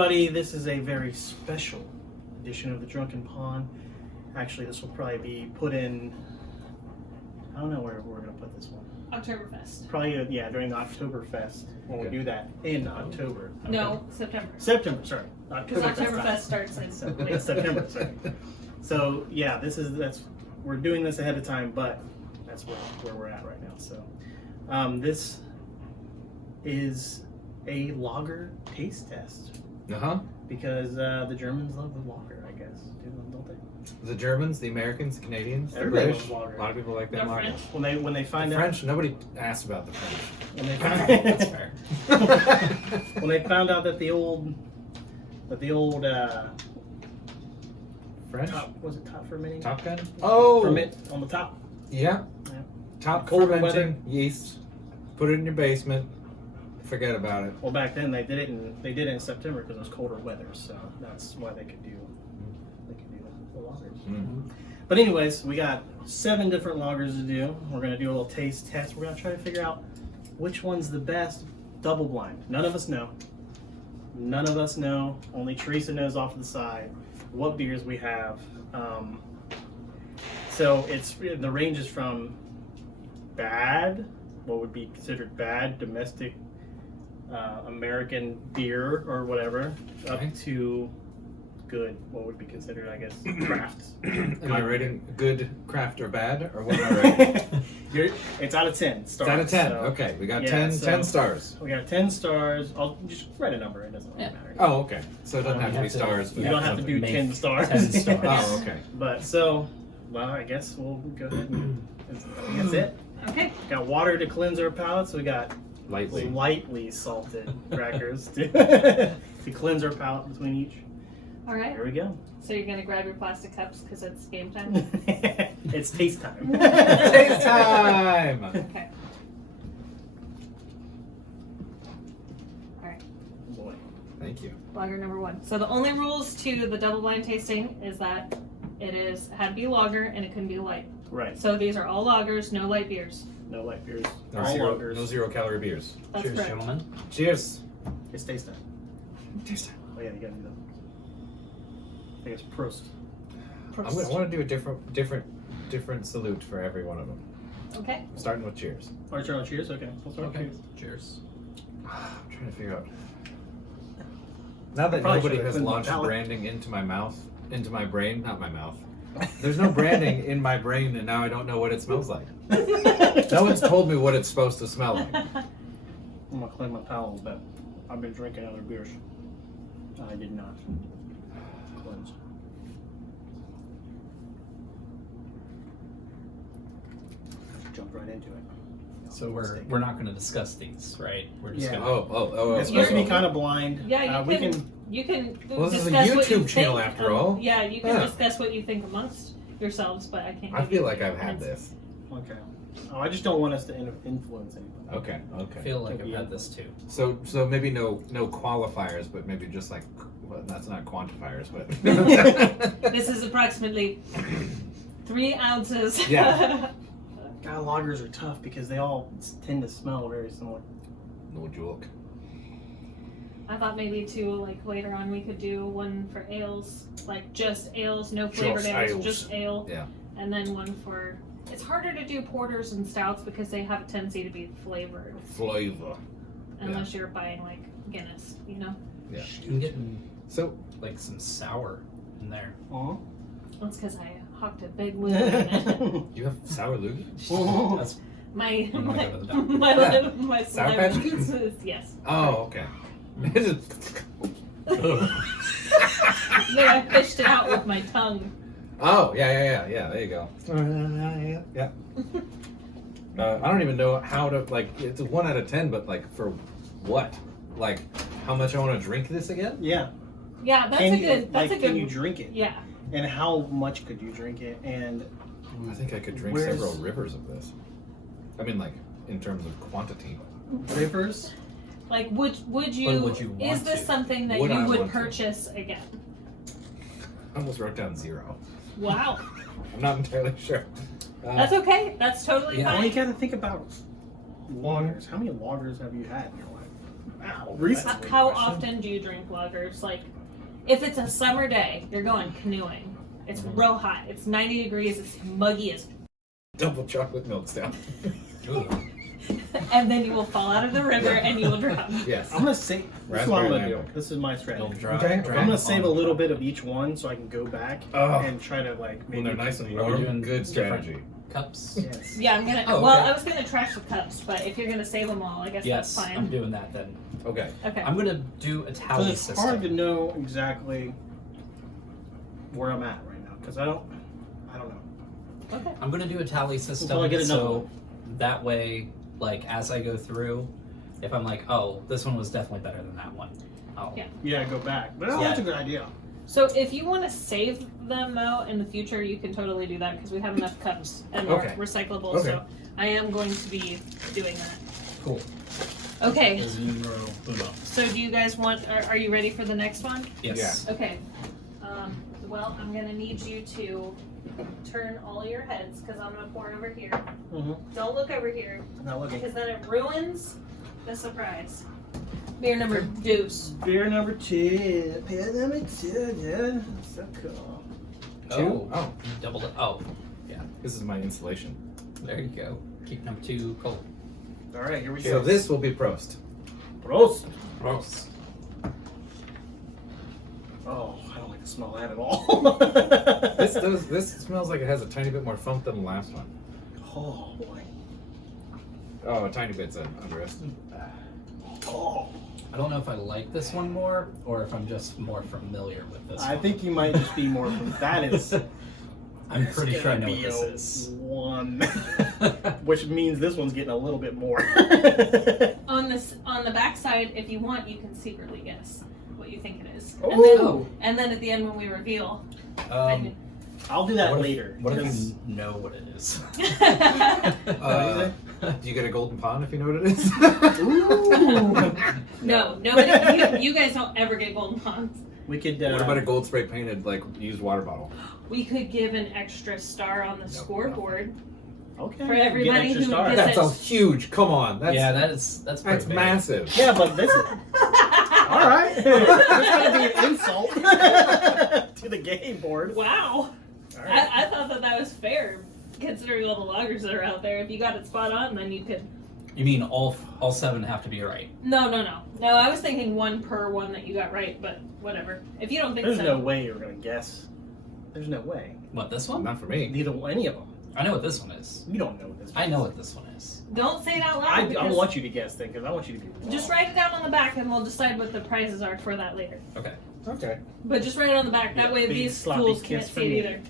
everybody, this is a very special edition of the Drunken Pawn. Actually, this will probably be put in, I don't know where we're going to put this one. Oktoberfest. Probably, during the Oktoberfest, when we do that in October. Okay. No, September. September, sorry. Because Oktoberfest starts in September, sorry. So, yeah, we're doing this ahead of time, but that's where we're at right now. So, this is a lager taste test. Because the Germans love the lager, I guess, don't they? The Germans, the Americans, the Canadians, the Everybody British. loves lager. A lot of people like that lager. When they find The out French, nobody asked about the French. when they found That's fair. when they found out that the old French? was it top fermenting? Top Gun? Oh! Ferment on the top. Yeah. Yeah. Top Cold fermenting yeast. Put it in your basement. Forget about it. Well, back then they did it in September because it was colder weather, so that's why they could do the lagers. Mm. But anyways, we got 7 different lagers to do. We're gonna do a little taste test. We're gonna try to figure out which one's the best. Double blind. None of us know. Only Theresa knows off to the side what beers we have. So the range is from bad, what would be considered bad domestic American beer or whatever, up to good, what would be considered, I guess, craft. Am I rating good, craft, or bad? Or what am I rating? It's out of 10 stars. It's out of 10. So, Okay, we got yeah, 10 so- stars. We got 10 stars. I'll just write a number. It doesn't really Yeah. matter. Oh, okay. So it doesn't have to be have to- stars. You But don't have to do make 10 stars. 10 stars. Oh, okay. But so, well, I guess we'll go ahead and that's it. Okay. Got water to cleanse our palates. We got Lightly. lightly salted crackers to cleanse our palate between each. All right. Here we go. So you're gonna grab your plastic cups because it's game time. It's taste time. Taste time! Okay. All right. Boy. Thank you. Lager number 1. So the only rules to the double blind tasting is that it had to be lager and it couldn't be light. Right. So these are all lagers, no light beers. No light beers. No All zero, lagers. no 0-calorie beers. That's Cheers, correct. gentlemen. Cheers. It's taste time. Taste time. Oh yeah, you gotta do that. I guess Prost. I want to do a different salute for every one of them. Okay. Starting with cheers. Alright, Charlie, cheers. Okay. We'll start with Okay. cheers. Cheers. I'm trying to figure out. Now that Probably nobody should've has cleaned my launched palate. branding into my mouth, into my brain, not my mouth. There's no branding in my brain, and now I don't know what it smells like. No one's told me what it's supposed to smell like. I'm gonna clean my palate a little bit. I've been drinking other beers. I did not cleanse. Jump right into it. So we're not going to discuss these, right? We're just Yeah. going to. Oh. It's supposed to be You're- kind of blind. Yeah, we you can Well, this is a discuss what you YouTube channel think. after all. Yeah, you can Yeah. discuss what you think amongst yourselves, but I can't. I give feel you like I've had comments. this. Okay. Oh, I just don't want us to influence anyone. Okay. I feel like I've had this too. So maybe no qualifiers, but maybe just like, well, that's not quantifiers, but This is approximately 3 ounces. Yeah. God, lagers are tough because they all tend to smell very similar. no joke. I thought maybe too, like later on, we could do one for ales, like just ales, no flavored Just ales, ales. just ale. Yeah. And then one for. It's harder to do porters and stouts because they have a tendency to be flavored, Flavor. unless you're buying like Guinness, you know. Yeah. I'm getting So like some sour in there. Oh. That's because I hocked a big loop in it. you have sour loogie? That's My I'm gonna go to the doctor. my Sour saliva Patch Kids? is yes. Oh, okay. Then I fished it out with my tongue. Oh, yeah. There you go. Yeah. I don't even know how to It's a 1 out of 10, but like for what? Like how much I want to drink this again? Yeah. Yeah, that's Can a you, good. That's like, a good. Can you drink it? Yeah. And how much could you drink it? And I think I could drink Where's- several rivers of this. I mean, like in terms of quantity. rivers? Like, would you? But would you is want this to? something that Would I you would want to? purchase again? I almost wrote down 0. Wow. I'm not entirely sure. That's okay. That's totally Yeah. Well, you fine. gotta think about lagers. How many lagers have you had in your life? Wow, recently. How often do you drink lagers? Like, if it's a summer day, you're going canoeing. It's real hot. It's 90 degrees. It's muggy as Double chocolate milk stout. Ooh. and then you will fall out of the river and you will drown. Yes. I'm gonna save. This is what I'm gonna do. Raspberry This is my Little strategy. dry, Okay, dry I'm gonna save a on little top. bit of each one so I can go back Oh. and try to like When they're nice and Are we warm, doing good different strategy. cups. Yes. Yeah, I'm gonna. Oh, Well, okay. I was gonna trash the cups, but if you're gonna save them all, I guess Yes, that's I'm fine. doing that then. Okay. Okay. I'm gonna do a Because tally it's system. hard to know exactly where I'm at right now because I don't know. Okay. I'm gonna do a tally system Until I get another so that way, like as I go through, if I'm like, oh, this one was definitely better than that one. Oh, Yeah. Yeah, go back. But Yeah. that's a good idea. So if you want to save them though in the future, you can totally do that because we have enough cups and they're Okay. recyclable. Okay. So I am going to be doing that. cool. Okay. Is numero uno. So do you guys want? Are you ready for the next one? Yes. Okay. Well, I'm gonna need you to turn all your heads because I'm gonna pour over here. Mm-hmm. Don't look over here Not looking. because then it ruins the surprise. Beer number deuce. Beer number 2. Beer number 2, dude. So cool. Two? Oh, you doubled it. Oh, This is my insulation. there you go. Keep number 2 cold. All right, here we So go. this will be Prost. Prost. Gross. Oh, I don't like the smell of that at all. This smells like it has a tiny bit more funk than the last one. Oh boy. Oh, a tiny bit's under us. Oh. I don't know if I like this one more or if I'm just more familiar with this I one. think you might just be more from that is. I'm that's pretty sure I gonna know what be this a is. 1, which means this one's getting a little bit more. On the back side, if you want, you can secretly guess what you think it is. Oh. And then at the end when we reveal. I'll do that what later. If, what if 'cause- you know what it is? Do you get a golden pond if you know what it is? Ooh. No, nobody. You guys don't ever get golden ponds. We could. What about a gold spray painted like used water bottle? We could give an extra star on the Nope. scoreboard. Okay. for everybody Get extra who stars. gets That's a huge. Come on. That's yeah, that's pretty that's big. massive. Yeah, but this is. All right. There's gonna be an insult to the game board. Wow. All right. I thought that was fair, considering all the loggers that are out there. If you got it spot on, then you could. You mean all 7 have to be right? No. I was thinking 1 per one that you got right, but whatever. If you don't think There's so. no way you're gonna guess. There's no way. What, this one? Not for me. Neither any of them. I know what this one is. You don't know this. I know what this one is. Don't say it out loud. I because want you to guess then, because I want you to be wrong. just write it down on the back, and we'll decide what the prizes are for that later. Okay. Okay. But just write it on the back. That Yeah, way big these sloppy fools kiss can't for see it me. either.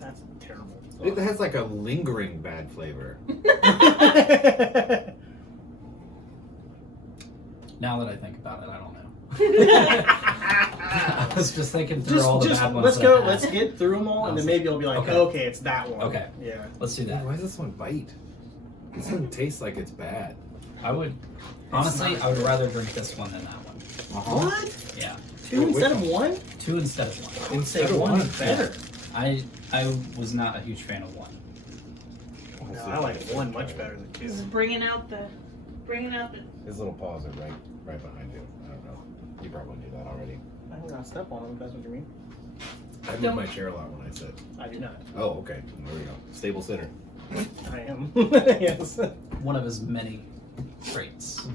That's terrible. It has like a lingering bad flavor. Now that I think about it, I don't know. I was just thinking through all the bad ones. let's that go. I had. Let's get through them all, and then maybe I'll be like, Okay. okay, it's that one. Okay. Yeah. Let's do that. Why does this one bite? This one tastes like it's bad. I would honestly, I would rather drink this one than that one. What? Yeah, 2 instead of 1? 2 instead of 1. I would say Instead of 1's one, better. I was not a huge fan of 1. No, I like 1 much better than 2. This is bringing out the. His little paws are right behind you. I don't know. You probably knew that already. I don't gotta step on them, if that's what you mean. I move Don't- my chair a lot when I sit. I do not. Oh, okay. There we go. Stable sitter. I am. Yes. One of his many traits,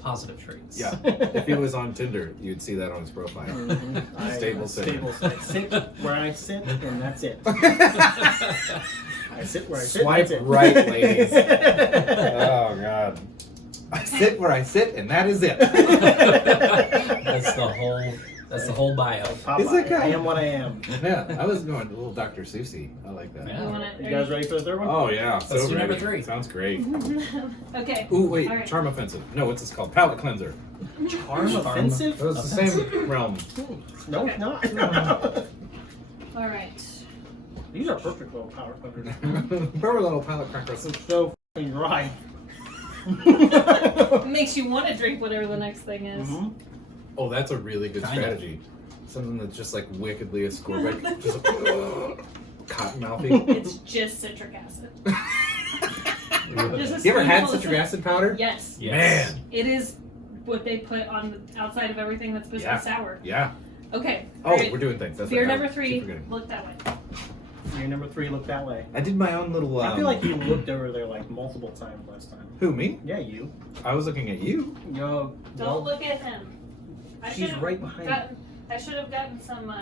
positive traits. Yeah. If he was on Tinder, you'd see that on his profile. Mhm. Stable sitter. Stable sitter. Sit where I sit, and that's it. I sit where I sit. Swipe and that's it. right, ladies. Oh God. I sit where I sit, and that is it. That's the whole bio. Popeye, Is it I am what I am. Yeah, I was going a little Dr. Seussy. I like that. Yeah. You guys ready for the third one? Oh yeah. Let's do ready. number 3. Sounds great. Okay. Ooh, wait. All right. Charm offensive. No, what's this called? Palate cleanser. Charm offensive? It was the same realm. No, Okay. it's not. All right. These are perfect little power clippers. Remember little palate crackers? It's so f***ing dry. It makes you want to drink whatever the next thing is. Mhm. Oh, that's a really good Kind of. strategy. Something that's just like wickedly ascorbic, just cotton mouthy. It's just citric acid. Just a You ever had spoonful of citric acid powder? Yes. Man. It is what they put on the outside of everything that's supposed to Yeah. be sour. Yeah. Okay. Oh, alright. we're doing things. That's Beer right. I number keep 3, forgetting. look that way. Your number 3 looked that way. I did my own little. I feel like you looked over there like multiple times last time. Who, me? Yeah, you. I was looking at you. Yo, Don't look at him. She's right behind you. I should have gotten some,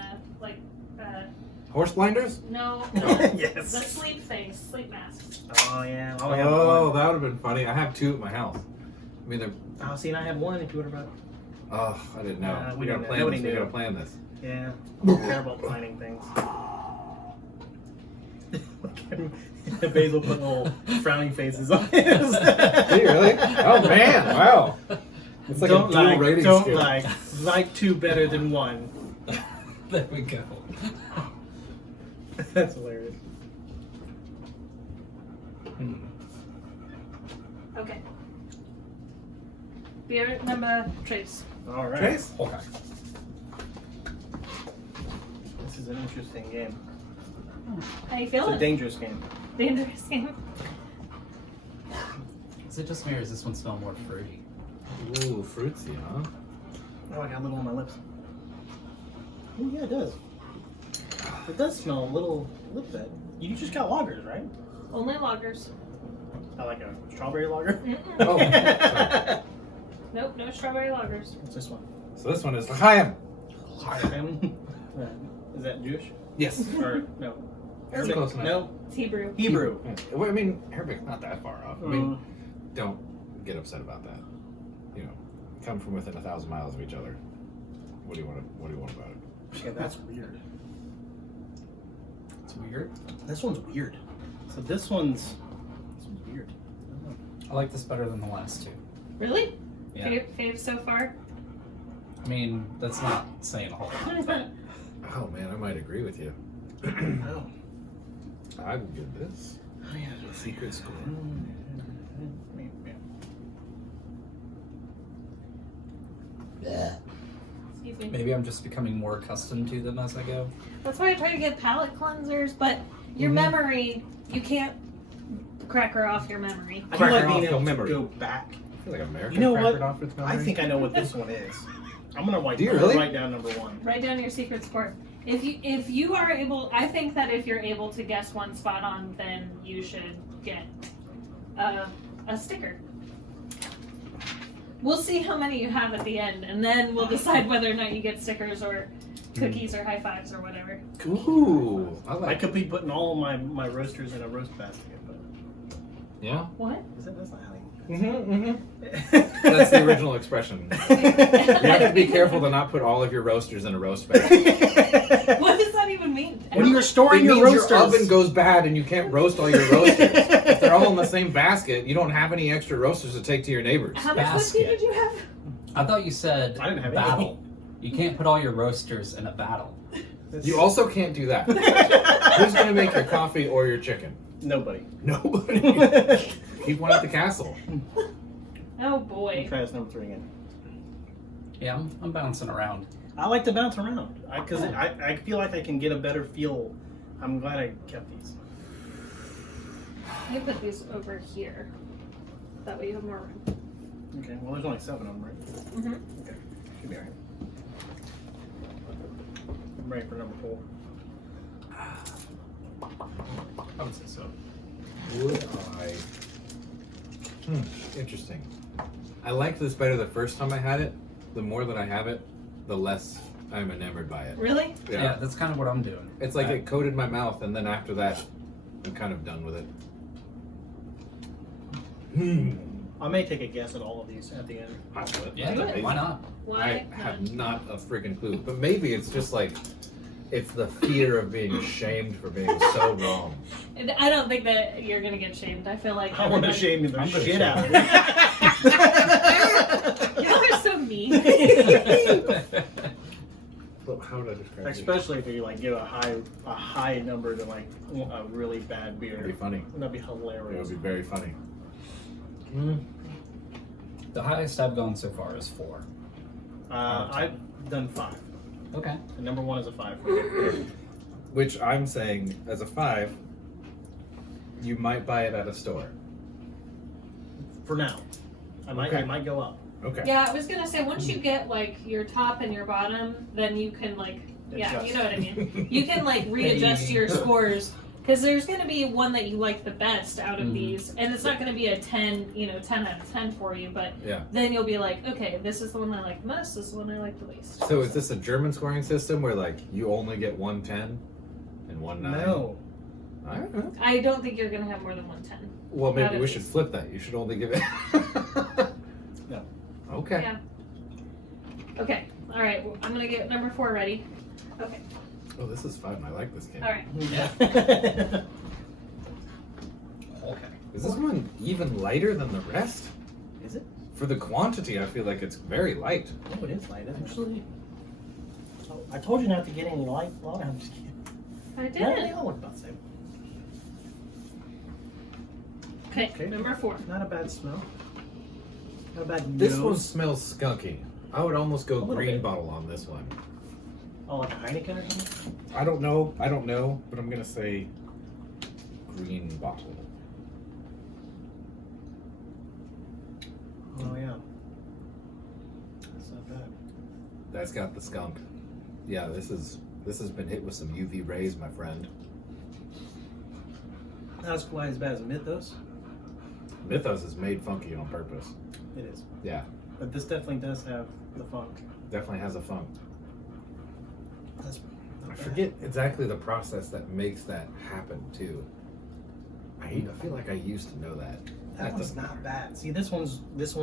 Horse blinders? no, Yes. the sleep things, sleep masks. Oh yeah. I only have Oh, one. that would have been funny. I have 2 at my house. I mean, they're. Oh, see, and I have one. If you would have brought. Oh, I didn't know. We we gotta didn't know. plan Nobody this. We knew. gotta plan this. Yeah. I don't care about planning things. Basil put little frowning faces on his. Do you really? Oh man! Wow. It's like don't a dual like, rating don't scale. like 2 better than 1. There we go. That's hilarious. Okay. Beer number 3. All right. Trace? Okay. This is an interesting game. How you It's feeling? a dangerous game. Dangerous game. Is it just me or does this one smell more fruity? Ooh, fruitsy, huh? Oh, I got a little on my lips. Oh yeah, it does. It does smell a little bit. You just got lagers, right? Only lagers. I like a strawberry lager. Mm-mm. Oh, sorry. Nope, no strawberry lagers. What's this one? So this one is L'chaim. Is that Jewish? Yes. Or no? That's Arabic? close enough. No, It's Hebrew. Hebrew. Yeah. Well, I mean, Arabic's not that far off. I mean, Mm. don't get upset about that. You know, come from within 1,000 miles of each other. What do you want? What do you want about it? Okay, that's weird. It's weird. This one's weird. So this one's weird. I like this better than the last 2. Really? Yeah. Fave so far? I mean, that's not saying a whole lot. But Oh man, I might agree with you. Oh. I would give this Oh yeah. a secret score. Excuse me. maybe I'm just becoming more accustomed to them as I go. That's why I try to get palate cleansers, but your memory, you can't cracker off your memory. I feel like Cracker being off able your to memory. go back. I feel like America You know what? crackered off its I memory. think I know what this one is. I'm gonna Do you really? write down number 1. Write down your secret score. If you are able, I think that if you're able to guess one spot on, then you should get a sticker. We'll see how many you have at the end, and then we'll decide whether or not you get stickers or cookies or high fives or whatever. Ooh, I I like. could be putting all my roasters in a roast basket, but Yeah. What? that's not how you. That's the original expression. You have to be careful to not put all of your roasters in a roast bag. What does that even mean? When you're storing It your means roasters, your oven goes bad and you can't roast all your roasters. If they're all in the same basket, you don't have any extra roasters to take to your neighbors. How much Basket. whiskey did you have? I thought you said I didn't have battle. You can't put all your roasters in a battle. You also can't do that. Who's going to make your coffee or your chicken? Nobody. Nobody. Keep one at the castle. Oh boy. Try this number 3 again. Yeah, I'm bouncing around. I like to bounce around because I feel like I can get a better feel. I'm glad I kept these. You put these over here. That way you have more room. Okay, well there's only 7 of them, right? Mm-hmm. Okay, should be alright. I'm ready for number 4. I would say so. Would I? Interesting. I liked this better the first time I had it. The more that I have it, the less I'm enamored by it. Really? Yeah, that's kind of what I'm doing. It's like it coated my mouth, and then after that, I'm kind of done with it. I may take a guess at all of these at the end. I would. Yeah, Do it. why not? Why? I have not a freaking clue. But maybe it's just like, it's the fear of being ashamed for being so wrong. And I don't think that you're gonna get shamed. I feel like I want to everybody- shame the I'm gonna shit shame out of you. Y'all are so mean. But how would I describe it? Especially if you like give a high number to like a really bad beer. It'd be funny. That'd be It hilarious. would be very funny. The highest I've gone so far is 4. I've done 5. Okay. And number 1 is a 5. Which I'm saying, as a 5, you might buy it at a store. for now. It might go up. Okay. Yeah, I was gonna say once you get like your top and your bottom, then you can like Adjust. you know what I mean. You can like readjust your scores because there's gonna be one that you like the best out of these, and it's not gonna be a 10, 10 out of 10 for you, but Yeah. then you'll be like, okay, this is the one I like the most. This is the one I like the least. So is this a German scoring system where like you only get 110 and 19? No. I don't know. I don't think you're gonna have more than 110. Well, Out maybe of we should these. flip that. You should only give it. No. Okay. Yeah. Okay. All right. Well, I'm gonna get number 4 ready. Okay. Oh, this is fun. I like this game. All right. Yeah. Okay. Is this one even lighter than the rest? Is it? For the quantity, I feel like it's very light. Oh, it is light, isn't it? Actually, I told you not to get any light water. I'm just kidding. I did. Yeah, they all look about the same. Okay. Okay. Number 4. Not a bad smell. Not a bad This nose. one smells skunky. I would almost go A little green bit. bottle on this one. Oh, like a Heineken or something? I don't know, but I'm gonna say green bottle. Oh, yeah. That's not bad. That's got the skunk. Yeah, this has been hit with some UV rays, my friend. Not as quite as bad as Mythos. Mythos is made funky on purpose. It is. Yeah, But this definitely does have the funk. definitely has a funk. That's not I bad. forget exactly the process that makes that happen too. I feel like I used to know that. That one's doesn't not matter. bad. See, this one's it's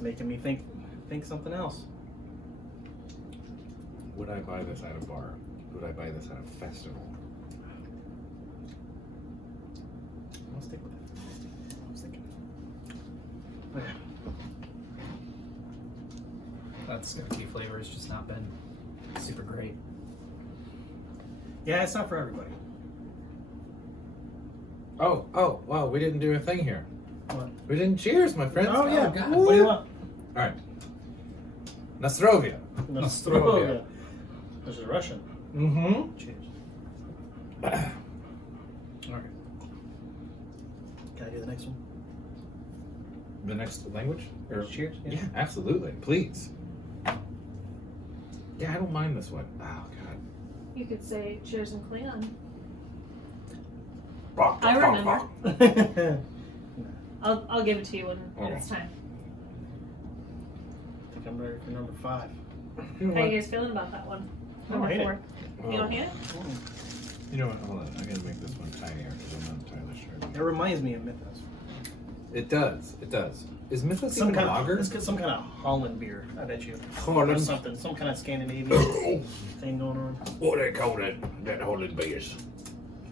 making me think something else. Would I buy this at a bar? Would I buy this at a festival? I'll stick with it. I was thinking. Okay. That skunky flavor has just not been super great. Yeah, it's not for everybody. Oh, wow, we didn't do a thing here. What? We didn't cheers, my friends. Oh, yeah. God. What do you want? Alright. Nostrovia. Nostrovia. This is Russian. Mm-hmm. Cheers. Okay. Can I do the next one? The next language? Or- Cheers. Yeah, absolutely. Please. Yeah, I don't mind this one. Oh, God. You could say cheers in Klingon. Rock, I rock, remember. rock. I'll give it to you when Okay. it's time. I think I'm ready for number 5. You know How what? you guys feeling about that one? I Number hate it. 4. You don't hate it? You know what? Hold on. I gotta make this one tinier because I'm not entirely sure. It reminds me of Mythos. It does. It does. Is Mythos Some even kind a lager? of it's some kind of Holland beer, I bet you. Or Holland. something, some kind of Scandinavian thing going on. What they call it? That Holland beers.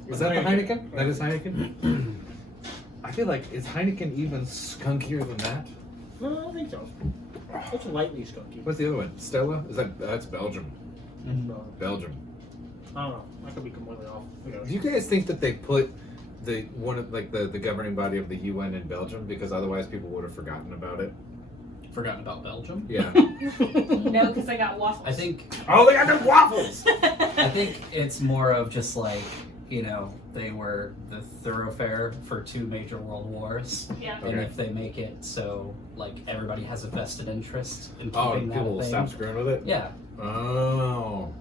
Is that the Heineken? That is Heineken. I feel like is Heineken even skunkier than that? No, I don't think so. It's lightly skunky. What's the other one? Stella? Is that's Belgium? Belgium. I don't know. I could be completely off. Do you guys think that they put the governing body of the UN in Belgium because otherwise people would have forgotten about it? Forgotten about Belgium. Yeah. No, because I got waffles. I think Oh, they got them waffles. I think it's more of just like, they were the thoroughfare for 2 major world wars. Yeah. And Okay. if they make it so like everybody has a vested interest in keeping Oh, that people a will thing. stop screwing with it. Yeah. Oh.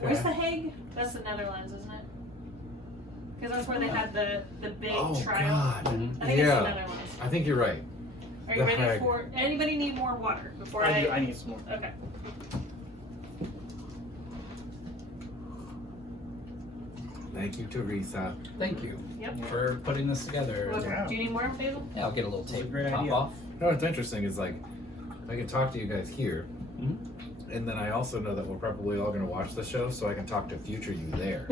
Where's Okay. the Hague? That's the Netherlands, isn't it? Because that's where they had the big Oh trial. God. I think it's the Yeah. Netherlands. I think you're right. Are you The ready Hague. for? Anybody need more water before I need some more. Okay. Thank you, Theresa. Thank you Yep. for putting this together. Well, Yeah. Do you need more, Basil? Yeah, I'll get a little This is a tape great pop idea. off. You know what's interesting is like I can talk to you guys here, Mhm. and then I also know that we're probably all going to watch the show, so I can talk to future you there.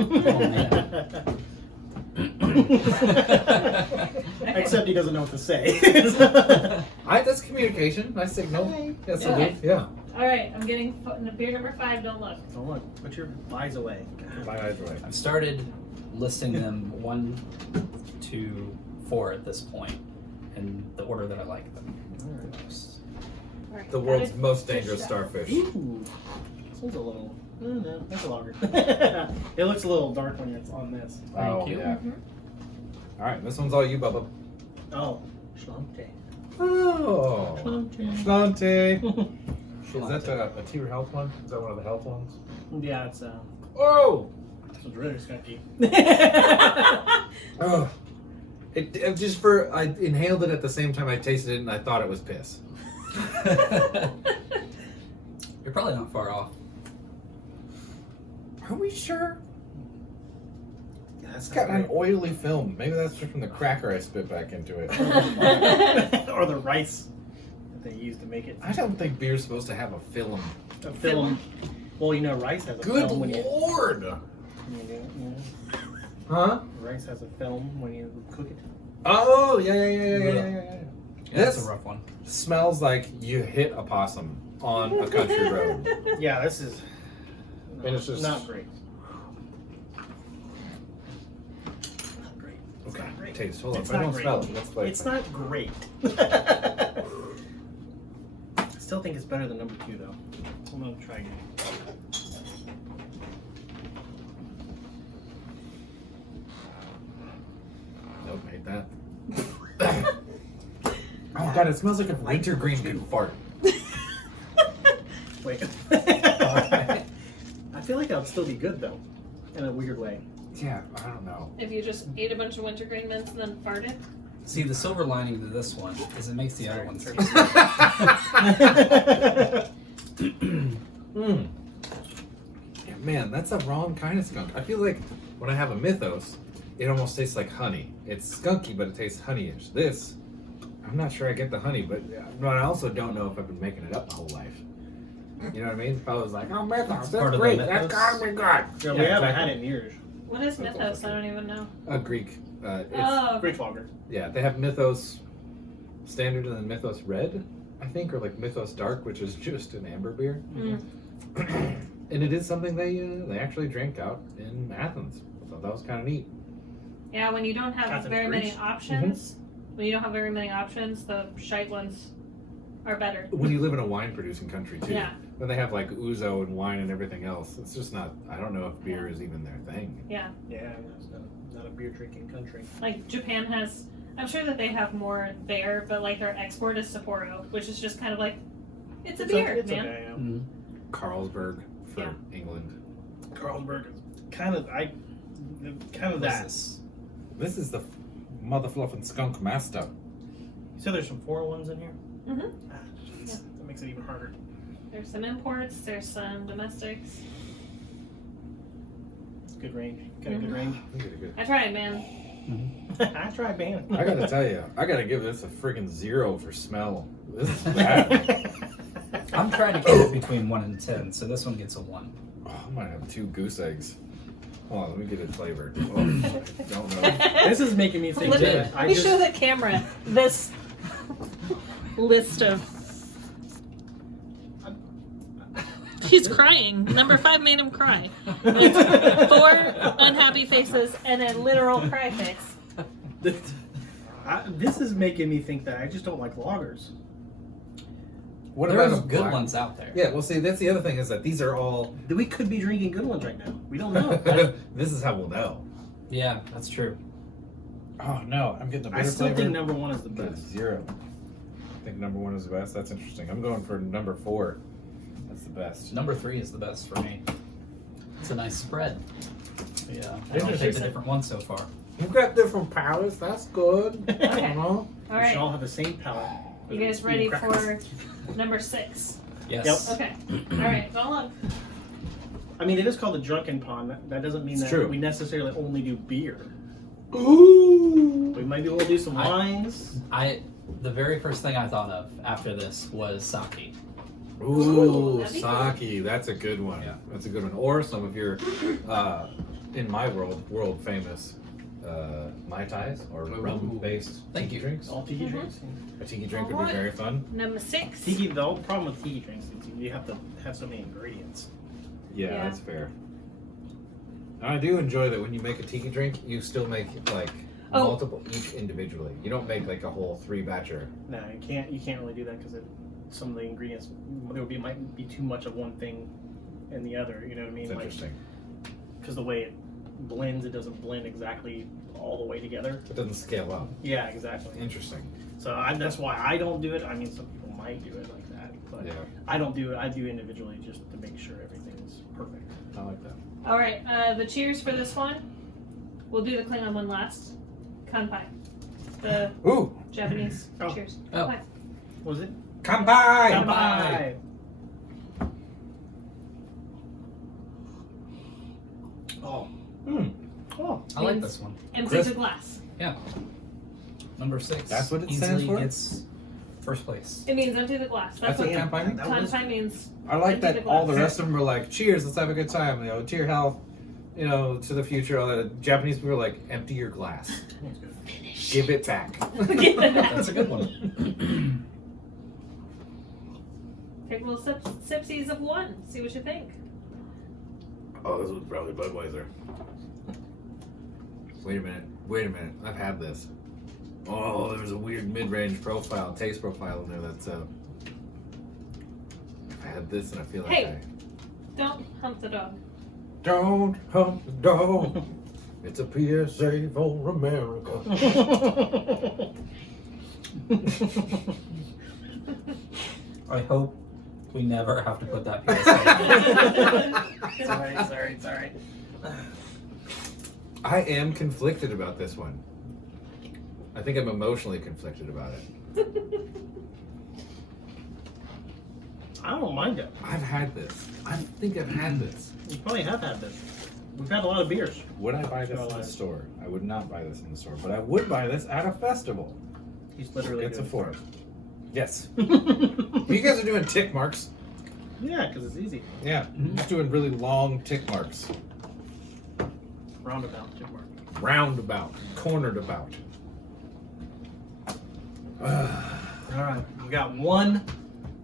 Except he doesn't know what to say. That's communication. I signal. Yes, Yeah. okay. Yeah. All right, I'm getting beer number 5. Don't look. Oh look, put your eyes away. My eyes away. I've started listing them 1, 2, 4 at this point, in the order that I like them. most. All right, The that world's is most fish dangerous stuff. starfish. Ooh, this one's a little. No, that's a lager. It looks a little dark when it's on this. Oh, Thank you. yeah. Mhm. All right, this one's all you, Bubba. Oh, Schlante. Oh, Schlante. Is that Schlante. a tier health one? Is that one of the health ones? Yeah, it's Oh! this one's really skunky. Oh. It just I inhaled it at the same time I tasted it and I thought it was piss. You're probably not far off. Are we sure? Yeah, that's It's got an oily film. Maybe that's just from the cracker I spit back into it. or the rice that they use to make it. I don't think beer's supposed to have a film. A film. Well, you know, rice has a Good film when you lord! do it. You know? Huh? Rice has a film when you cook it. Oh, yeah. Yeah, that's a rough one. Smells like you hit a possum on a country road. Yeah, this is And it's just- not great. Not great. It's Okay, not great. taste. Hold on. It's If I not don't great. smell it, let's play. It's not great. I still think it's better than number 2, though. I'm gonna try again. Nope, hate that. Oh god, it smells like a wintergreen could fart. Wait. I feel like that would still be good, though, in a weird way. Yeah, I don't know. If you just ate a bunch of wintergreen mints and then farted. See, the silver lining to this one is it makes the other ones taste Mm. Yeah, man, that's the wrong kind of skunk. I feel like when I have a Mythos, it almost tastes like honey. It's skunky, but it tastes honeyish. This, I'm not sure I get the honey, but I also don't know if I've been making it up my whole life. You know what I mean? If I was like, oh, Mythos, Part that's of the great. Mythos. That's gotta be good. Yeah, we haven't had it in years. What is That's mythos? also I don't even know. A Greek. It's, Oh, Greek lager. Yeah, they have Mythos Standard and then Mythos Red, I think, or like Mythos Dark, which is just an amber beer. mm. And it is something they actually drank out in Athens. I thought that was kind of neat. Yeah, when you don't have Athens, very many Greece. options, when you don't have very many options, the shite ones are better. When you live in a wine producing country too, Yeah. when they have like ouzo and wine and everything else, it's just not. I don't know if beer is even their thing. Yeah, Yeah, it's not a beer drinking country. like Japan has. I'm sure that they have more there, but like their export is Sapporo, which is just kind of like it's a beer, it's man. okay, yeah. Mhm. Carlsberg for Yeah. England. Carlsberg is kind of What's that. this? This is the motherfluffing skunk master. So there's some foreign ones in here. Mhm. Ah, jeez. That makes it even harder. There's some imports. There's some domestics. It's good range. Got a good range. Good. I tried, man. I tried ban. I gotta tell you, I gotta give this a freaking 0 for smell. This is bad. I'm trying to keep it between 1 and 10, so this one gets a 1. Oh, I might have 2 goose eggs. Hold on, let me get it flavored. Oh, I don't know. This is making me think Let me, that let me show the camera this list of. He's crying. Number 5 made him cry. It's 4 unhappy faces and a literal cry face. This is making me think that I just don't like lagers. What There's about a good black- ones out there. Yeah, well, see, that's the other thing is that these are all. We could be drinking good ones right now. We don't know. This is how we'll know. Yeah, that's true. Oh no, I'm getting the I bitter still flavor. think number 1 is the But best. 0. I think number 1 is the best. That's interesting. I'm going for number 4. That's the best. Number 3 is the best for me. It's a nice spread. Yeah, I don't Interesting. take the different ones so far. You've got different palates. That's good. Okay. know. All We should right. all have the same palate. You guys ready for number 6? Yes. Okay. All right. Go on. I mean, it is called the Drunken Pond. That doesn't mean It's that true. we necessarily only do beer. Ooh. We might be able to do some wines. The very first thing I thought of after this was sake. Ooh, That'd be sake. That's a good one. Yeah. That's a good one. Or some of your, in my world famous, Mai Tais or Ooh. rum-based Thank tiki you. drinks. All tiki Mhm. drinks. A tiki drink would be Alright. very fun. Number 6. Tiki. The whole problem with tiki drinks is you have to have so many ingredients. Yeah, Yeah. that's fair. I do enjoy that when you make a tiki drink, you still make like Oh. multiple each individually. You don't make like a whole 3-batcher. No, you can't. You can't really do that because some of the ingredients might be too much of one thing and the other. You know what I mean? It's Like interesting. because the way it blends, it doesn't blend exactly all the way together. It doesn't scale up. Yeah, exactly. Interesting. So that's why I don't do it. I mean, some people might do it like that, but Yeah, I don't do it. I do individually just to make sure everything is perfect. I like that. All right, the cheers for this one. We'll do the Klingon one last. Kanpai. The Ooh, Japanese Oh. cheers. Oh. Kanpai. What was it? kanpai! Kanpai. Oh. Oh. I like Means- this one. Empty Crisp. the glass. Number 6. That's what it easily stands for? Gets first place. It means empty the glass. That's, That's what what kanpai means? That was- Kanpai means. I like Empty that the all the glass. rest of them were like, cheers, let's have a good time, you know, to your health, you know, to the future. All the Japanese people were like, empty your glass. That's good. Give it back. That's a good one. Take little sipsies of one. See what you think. Oh, this was probably Budweiser. Wait a minute. I've had this. Oh, there's a weird mid-range taste profile in there that's, I had this and I feel like Hey. Don't hump the dog. Don't hump the dog. It's a PSA for America. I hope we never have to put that PSA. Sorry. I am conflicted about this one. I think I'm emotionally conflicted about it. I don't mind it. I've had this. I think I've had this. You probably have had this. We've had a lot of beers. Would I buy this in the store? I would not buy this in the store, but I would buy this at a festival. He's literally It's a doing four. Yes. it. You guys are doing tick marks. Yeah, because it's easy. Yeah, just doing really long tick marks. Roundabout, tick mark. Roundabout, cornered about. All right, we got one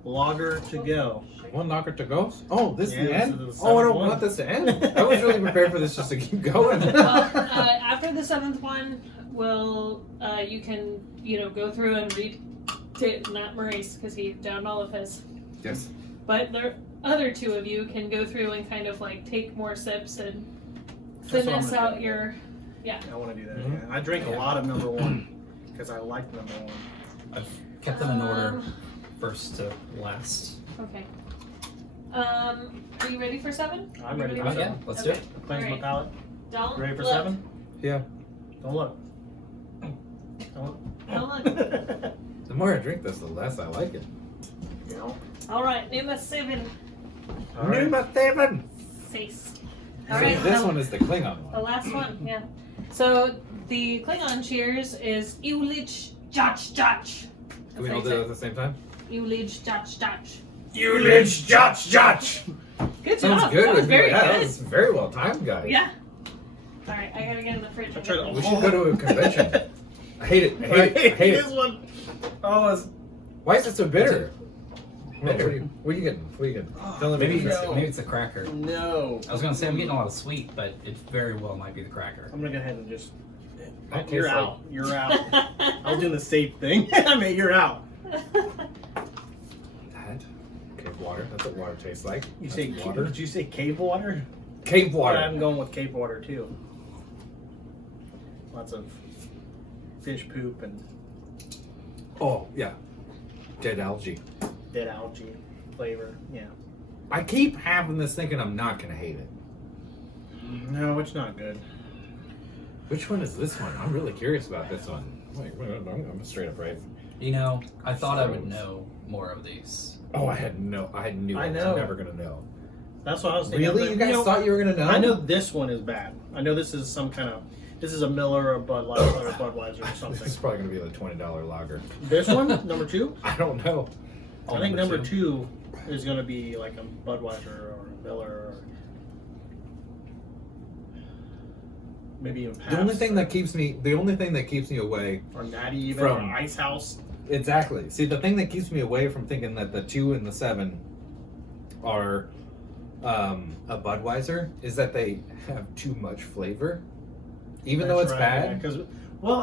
lager to go. One knocker to go. Oh, this is the Yeah, end? this is the Oh, I seventh don't one. want this to end. I was really prepared for this just to keep going. Well, after the 7th one, you can go through and read. Not Maurice, because he downed all of his. Yes. But the other two of you can go through and kind of like take more sips and That's what I'm finesse gonna out do. your. I want to do that. Mhm. Yeah. I drank a lot of number one because I like number one. I've kept them in order, first to last. Okay. Are you ready for 7? I'm ready for Oh, yeah, seven. let's do it. Cleanse my Alright. palate. Don't Ready for look. 7? Yeah. Don't look. Don't Don't look. The more I drink this, the less I like it. You know? All right, number 7. All right. Number 7. 6. So All right. this the- one is the Klingon The one. last one, yeah. So the Klingon cheers is Ulich Jach Jach. Can we all do it at the same time? Ulich Jach Jach. You lynch, judge, judge. Good Sounds job. good. That was with me. very Yeah, that good. was very well timed, guys. Yeah. All right, I gotta get in the fridge. I tried to- We should go to a convention. I hate it. I hate it. I hate this it. one. Oh, it's. Why is it so bitter? What are you getting? What are you getting? Don't let me Maybe miss it's, it. maybe it's a cracker. No. I was gonna say I'm getting a lot of sweet, but it very well might be the cracker. I'm gonna go ahead and just. That You're tastes like- out. You're out. I was doing the safe thing. I mean, you're out. That cave water. That's what water tastes like. You That's say water. Did you say cave water? Cave water. Yeah, I'm going with cave water too. Lots of fish poop and Oh yeah, dead algae. dead algae flavor. Yeah. I keep having this thinking I'm not gonna hate it. No, it's not good. Which one is this one? I'm really curious about this one. Wait, I'm straight up right. You know, I thought I would know more of these. Oh, I knew I I was know. never gonna know. That's what I was thinking. Really? You guys thought you were gonna know? I know this one is bad. I know this is some kind of. This is a Miller or Bud Light or Budweiser or This something. is probably gonna be like $20 lager. This one, number 2. I don't know. I think number two is going to be like a Budweiser or a Miller or maybe even Pabst. The only thing that keeps me away or Natty even from- or Ice House. exactly. See, the thing that keeps me away from thinking that the 2 and the 7 are a Budweiser is that they have too much flavor, even though it's bad. Because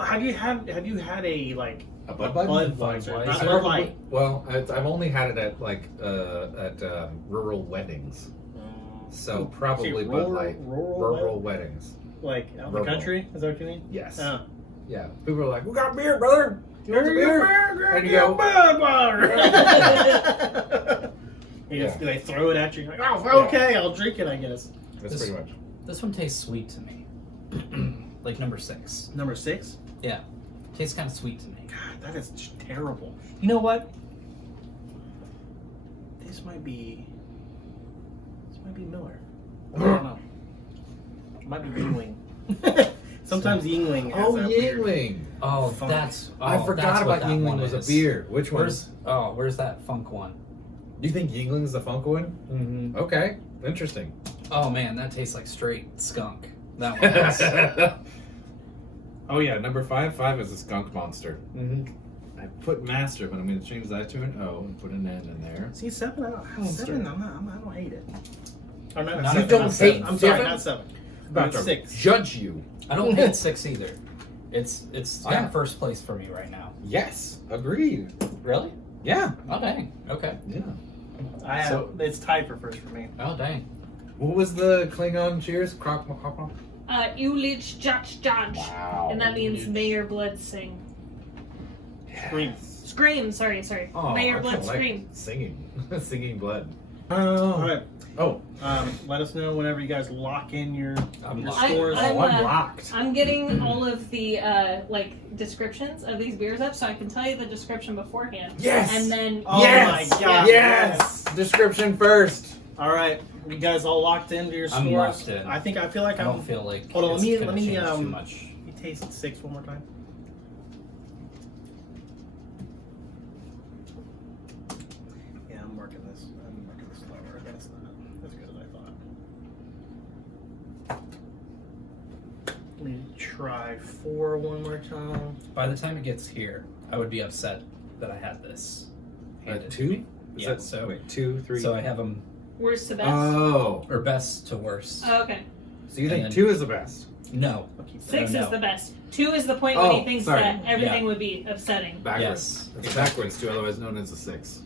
have you had a like A a Budweiser? Budweiser, not Budweiser? Bud Light? Well, I've only had it at like rural weddings, so probably See, Bud Light. rural Rural weddings. Like out in the Verbal. country? Is that what you mean? Yes. Oh. Yeah. People are like, "We got beer, brother." You want some beer? And you go, Do they throw it at you? Like, oh, Yeah. okay, I'll drink it, I guess. That's This- pretty much. This one tastes sweet to me. Like number 6. Number 6? Yeah. Tastes kind of sweet to me. God, that is just terrible. You know what? This might be Miller. I don't know. It might be Yingling. Sometimes Yingling has Oh, that weird- Yingling. Oh, Funk. that's. Oh, I forgot that's what about that Yingling one was a is. beer. Which one? Where's that funk one? Do you think Yingling's the funk one? Mm-hmm. Okay, interesting. Oh man, that tastes like straight skunk. That one does. Oh yeah, number 5. 5 is a skunk monster. Mm-hmm. I put master, but I'm going to change that to an O and put an N in there. See, 7, I don't hate it. Or not, Not 7, if it's not 7. hate I'm sorry, 7? not 7. About It's to 6. judge you. I don't hate 6 either. It's got Yeah. first place for me right now. Yes, agreed. Really? Yeah, Oh dang. Okay. yeah. I have, So- it's tied for first for me. Oh dang. What was the Klingon cheers? Croc, croc, croc. Ulich Judge Judge. Wow. And that means Mayor Blood sing. Scream. Scream, sorry. Oh, Mayor I Blood kinda like scream. singing, singing blood. All right. Oh, Let us know whenever you guys lock in your I'm your locked. scores. I'm, I'm uh, locked. I'm getting all of the descriptions of these beers up so I can tell you the description beforehand. Yes. And then Oh yes. my God, Yes. Description first. All right, you guys all locked into your scores. I'm locked in. I feel like I I'm. don't feel like Hold on, it's let gonna me, change too much. You taste 6 one more time. Yeah, I'm working this slower. That's not as good as I thought. Let me try 4 one more time. By the time it gets here, I would be upset that I had this. handed to 2? me. Is Yeah, that, so- wait, 2, 3. So I have them, worst to best. Oh, or best to worst. Oh, okay. so you think and then- 2 is the best? No. I'll keep that. 6 no. is the best. 2 is the point when Oh, he thinks sorry. that everything Yeah. would be upsetting. Backwards. Yes. It's backwards too, otherwise known as a 6.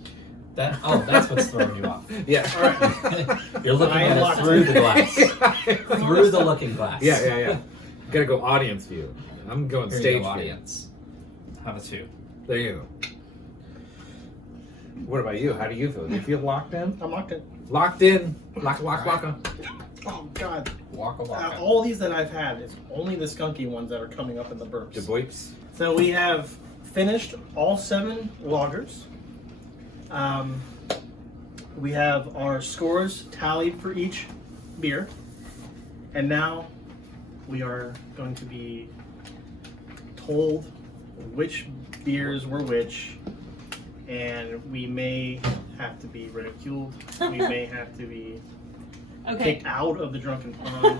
That's what's throwing you off. Yeah. All right. You're looking I at unlocked it through it. the glass. Through the looking glass. Yeah. Gotta go audience view. I'm going Here stage you go, view. audience. Have a 2. There you go. What about you? How do you feel? Do you feel locked in? I'm locked in. Locked in. Lock. Oh God! Waka waka. All these that I've had, it's only the skunky ones that are coming up in the burps. The boips. So we have finished all 7 lagers. We have our scores tallied for each beer, and now we are going to be told which beers were which, and we may have to be ridiculed. We may have to be Okay. kicked out of the drunken pond.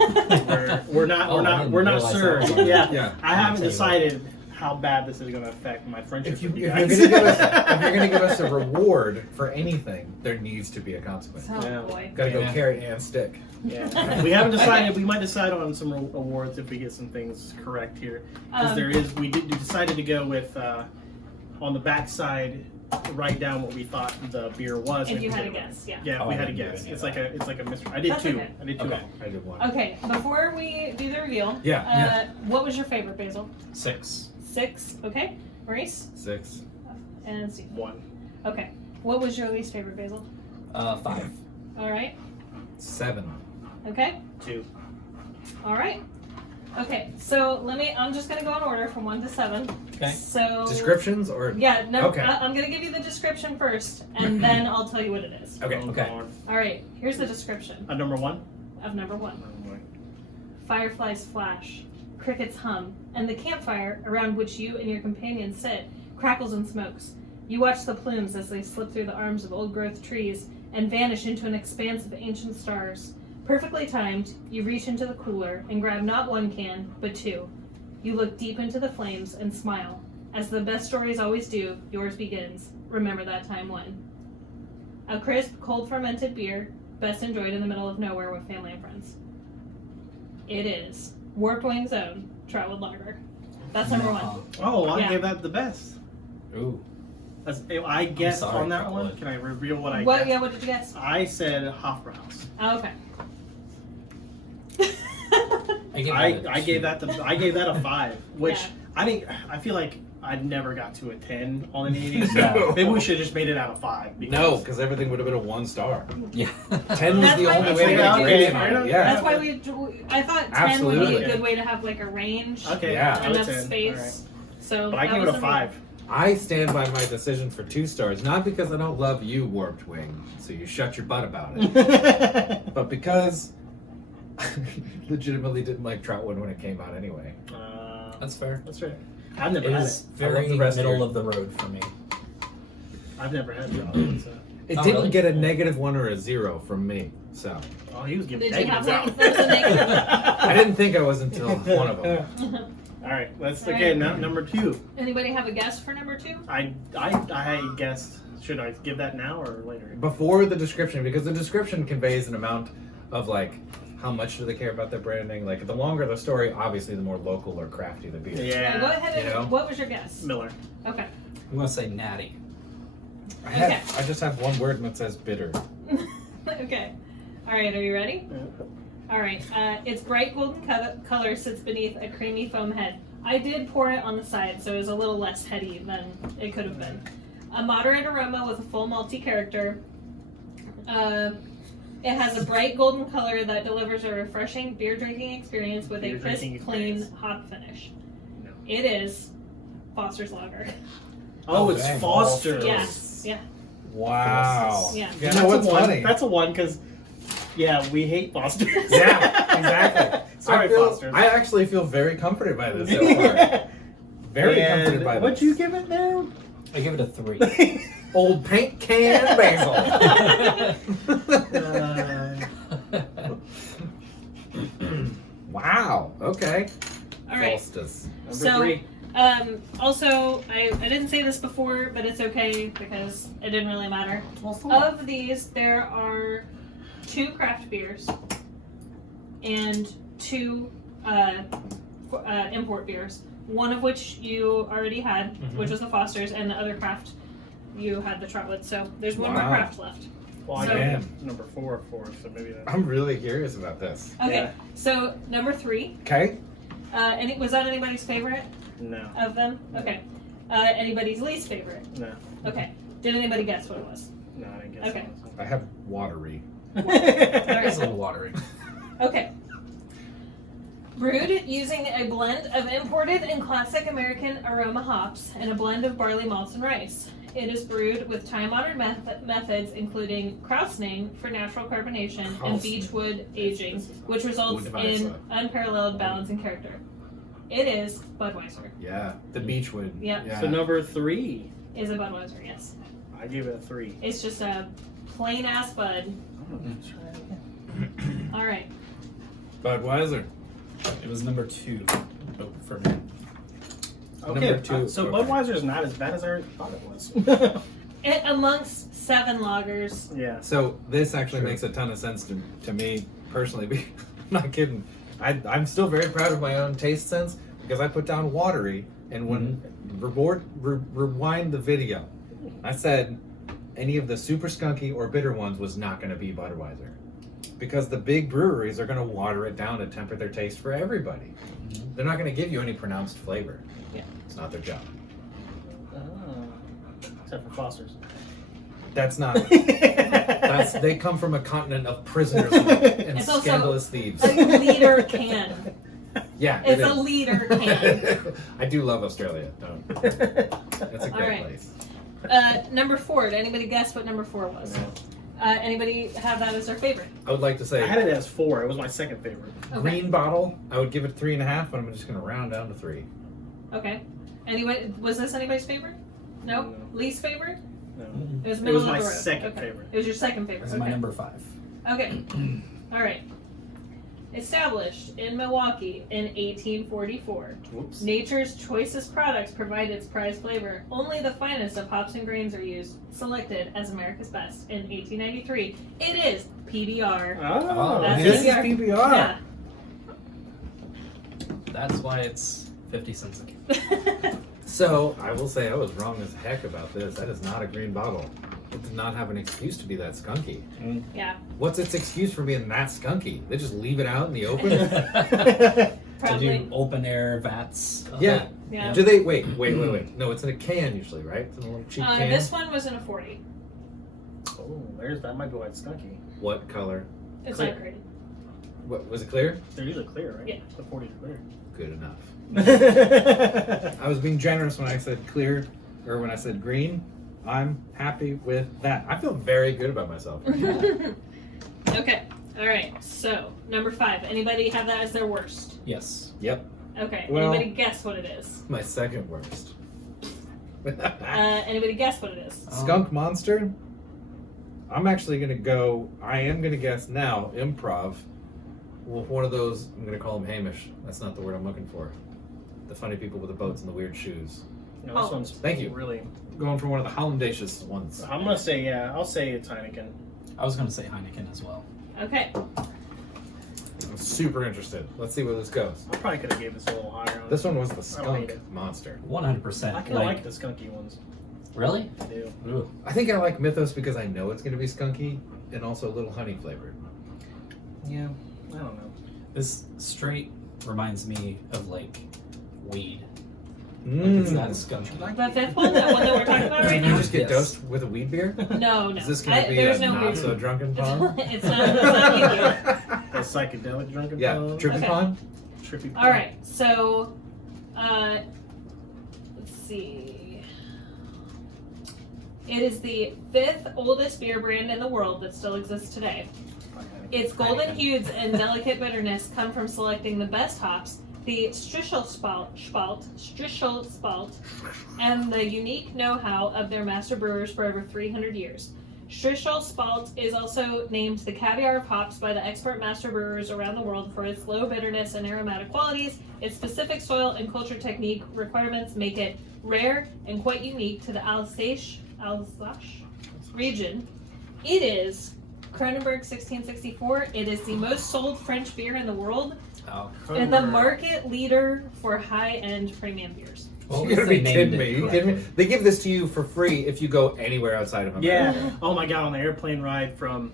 we're not Oh, I didn't realize sure. that was- Yeah. Yeah. I haven't tell you decided how bad this is going to affect my friendship If you with you if you're guys. gonna give us a reward for anything, there needs to be a consequence. Oh Yeah. boy. Gotta go Yeah. carrot and stick. Yeah. We haven't decided. We might decide on some awards if we get some things correct here, because we decided to go with on the back side, write down what we thought the beer was. If and you we had a did it. guess, yeah. Yeah, Oh, we I had a didn't do guess. any of It's like a mystery. I did That's 2. okay. I did 2. Okay. I did one. Okay, before we do the reveal, Yeah, what was your favorite, Basil? 6. 6, okay. Maurice? 6. And Steve. 1. Okay. What was your least favorite, Basil? 5. Alright. 7. Okay. 2. Alright. Okay, so I'm just gonna go in order from 1 to 7. Okay. So Descriptions or yeah, no, Okay. I'm gonna give you the description first, and then I'll tell you what it is. Okay. Okay. Alright, here's the description Number 1. of number 1. Fireflies flash, crickets hum, and the campfire around which you and your companions sit crackles and smokes. You watch the plumes as they slip through the arms of old-growth trees and vanish into an expanse of ancient stars. Perfectly timed, you reach into the cooler and grab not 1 can, but 2. You look deep into the flames and smile. As the best stories always do, yours begins. Remember that time when. A crisp, cold fermented beer, best enjoyed in the middle of nowhere with family and friends. It is Warped Wings Own Trotwood Lager. That's number 1. Oh, I Yeah. gave that the best. Ooh. I guessed sorry, on that one. Trotwood. Can I reveal what I What? guessed? Yeah. What did you guess? I said Hofbrau's. Oh, okay. I gave that a 5, which Yeah. I feel like I never got to a 10 on an 80. So No. maybe we should have just made it out of 5. No, because everything would have been a 1 star. Yeah. 10 was That's the why only we way to did get that. a grade Okay, on fair it. enough. Yeah. That's why I thought 10 would be Absolutely. a good way to have like a range, Okay, Yeah. out of enough 10. space. All right. So But I that give it was a the 5. I stand by my decision for 2 stars, not because I don't love you, Warped Wing, so you shut your butt about it, but because I legitimately didn't like Troutwood when it came out anyway. That's fair. That's right. I've never It had is it. very the rest of middle your- of the road for me. I've never had Troutwood. So. It Oh, didn't really? get a -1 or a 0 from me, so Oh, he was giving Did you have negatives one out. that was a negative? I didn't think I was until one of them. All right, let's All okay. right. Now number 2. Anybody have a guess for number 2? I guessed. Should I give that now or later? Before the description, because the description conveys an amount of like how much do they care about their branding. Like the longer the story, obviously the more local or crafty the beer. Yeah. Go ahead and You know? what was your guess? Miller. Okay. I'm gonna say natty. Okay. I just have one word and it says bitter. Okay. All right. Are you ready? All right. Its bright golden color sits beneath a creamy foam head. I did pour it on the side, so it was a little less heady than it could have been. A moderate aroma with a full malty character. It has a bright golden color that delivers a refreshing beer drinking experience with Beer a crisp, drinking clean experience. hop finish. No. It is Foster's Lager. Oh, it's Okay. Foster's. Yeah. Yeah. Wow. Yeah. You That's know what's a 1. funny? That's a 1 because, yeah, we hate Foster's. Yeah, exactly. Sorry, Foster's. I actually feel very comforted by this so far. Very And comforted by this. what'd you give it there? I give it a 3. Old paint can basil. Wow. Okay. All right. Solstice. Number So- 3. Also, I didn't say this before, but it's okay because it didn't really matter. Of these, there are 2 craft beers and 2 import beers. One of which you already had, which was the Foster's, and the other craft you had the Troutwood. So there's one more Wow. craft left. Well, I So- gave number 4, so maybe that's. I'm really curious about this. Okay, Yeah. so number 3. Okay. Was that anybody's favorite No. of them? Okay. Anybody's least favorite? No. Okay. Did anybody guess what it was? No, I didn't guess Okay. I have watery. That is a little watery. Okay. Brewed using a blend of imported and classic American aroma hops and a blend of barley malts and rice. It is brewed with time-honored methods, including krausening for natural carbonation and Krausening. beechwood aging, which results Wood in Weiser. unparalleled balance and character. It is Budweiser. Yeah. The Beechwood. Yep. Yeah. So number 3, Is a Budweiser, yes. I gave it a 3. It's just a plain ass Bud. All right. Budweiser. It was number 2 for me. Okay, Number 2. so okay. Budweiser is not as bad as I thought it was. Amongst 7 lagers. Yeah. So this actually Sure. makes a ton of sense to me personally. I'm not kidding. I'm still very proud of my own taste sense because I put down watery, and when rewind the video, I said any of the super skunky or bitter ones was not going to be Budweiser because the big breweries are going to water it down to temper their taste for everybody. They're not going to give you any pronounced flavor. Yeah. It's not their job. Except for Foster's. That's not. They come from a continent of prisoners and It's also scandalous thieves. A liter can. Yeah, It's it a is. liter can. I do love Australia. That's a All great right. place. Number 4. Did anybody guess what number 4 was? Anybody have that as their favorite? I would like to I say had it as 4. It was my second favorite. Okay. green bottle. I would give it 3.5, but I'm just going to round down to 3. Okay. Anybody? Was this anybody's favorite? No. No. Least favorite? No. It was It middle was of my the road. second Okay. favorite. It was your second favorite. This is my Okay. number 5. Okay. All right. Established in Milwaukee in 1844. Whoops. Nature's choicest products provide its prized flavor. Only the finest of hops and grains are used. Selected as America's Best in 1893. It is PBR. Oh, That's this is PBR. PBR. Yeah. That's why it's 50 cents a can. So I will say I was wrong as heck about this. That is not a green bottle. It did not have an excuse to be that skunky. Yeah. What's its excuse for being that skunky? They just leave it out in the open? To Probably. do open air vats. Yeah. Yeah. Do they wait? No, it's in a can usually, right? It's in a little cheap can. This one was in a 40. Oh, there's that might be why it's skunky. What color? It's Clear. not great. What was it clear? They're usually clear, right? Yeah. The 40s are clear. Good enough. That's I was being generous when I said clear, or when I said green. I'm happy with that. I feel very good about myself. Okay. All right. So, number 5. Anybody have that as their worst? Yes. Yep. Okay. Well- Anybody guess what it is? My second worst. Anybody guess what it is? Skunk monster. I'm actually gonna go. I am gonna guess now. Improv. Well, one of those. I'm gonna call them Hamish. That's not the word I'm looking for. The funny people with the boats and the weird shoes. No, Oh. this one's Thank you. really. Going for one of the Hollandacious ones. I'm gonna say I'll say it's Heineken. I was going to say Heineken as well. Okay. I'm super interested. Let's see where this goes. I probably could have gave this a little higher. On This one was the I don't skunk hate it. monster. 100%. I kind of like the skunky ones. Really? I do. Ooh. I think I like Mythos because I know it's gonna be skunky and also a little honey flavored. Yeah. I don't know. This straight reminds me of like weed. Mm. It's not a skunky. The 5th one, that one that we're talking about right Did you now? just get Yes. dosed with a weed beer? No, no. Is this gonna be there's a no not weird. so drunken pong? It's not either. The psychedelic drunken Yeah, pong. trippy Okay. pong. Trippy pong. All right. So, let's see. It is the 5th oldest beer brand in the world that still exists today. Its golden hues and delicate bitterness come from selecting the best hops, the Strichel spalt, and the unique know-how of their master brewers for over 300 years. Strichel spalt is also named the caviar of hops by the expert master brewers around the world for its low bitterness and aromatic qualities. Its specific soil and culture technique requirements make it rare and quite unique to the Alsace region. It is Kronenberg 1664. It is the most sold French beer in the world Oh. and the market leader for high-end premium beers. Well, You're gonna they be named kidding it me. You kidding me? correctly. They give this to you for free if you go anywhere outside of America. Yeah. Oh my god! On the airplane ride from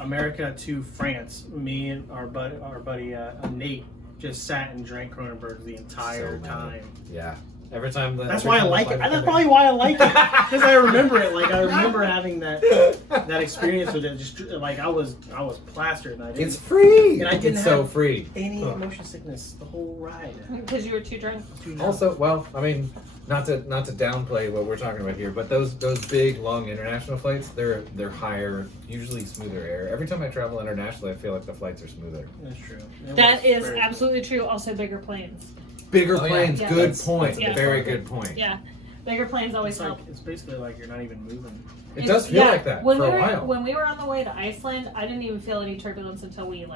America to France, me and our buddy Nate just sat and drank Kronenberg the entire So time. Yeah. Every time That's why I like it. That's probably why I like it because I remember it. Like I remember having that experience with it. Just like I was plastered. And I didn't It's free. And I didn't it's so have free. any Ugh. motion sickness the whole ride. Because you were too drunk. Also, well, I mean, not to downplay what we're talking about here, but those big long international flights, they're higher, usually smoother air. Every time I travel internationally, I feel like the flights are smoother. That's true. That is absolutely true. Also, bigger planes. Bigger Oh, yeah. planes, Yeah. good That's- point. yeah. Very good point. Yeah, bigger planes always It's like help. it's basically like you're not even moving. It does feel Yeah, like that when for we a were, while. When we were on the way to Iceland, I didn't even feel any turbulence until we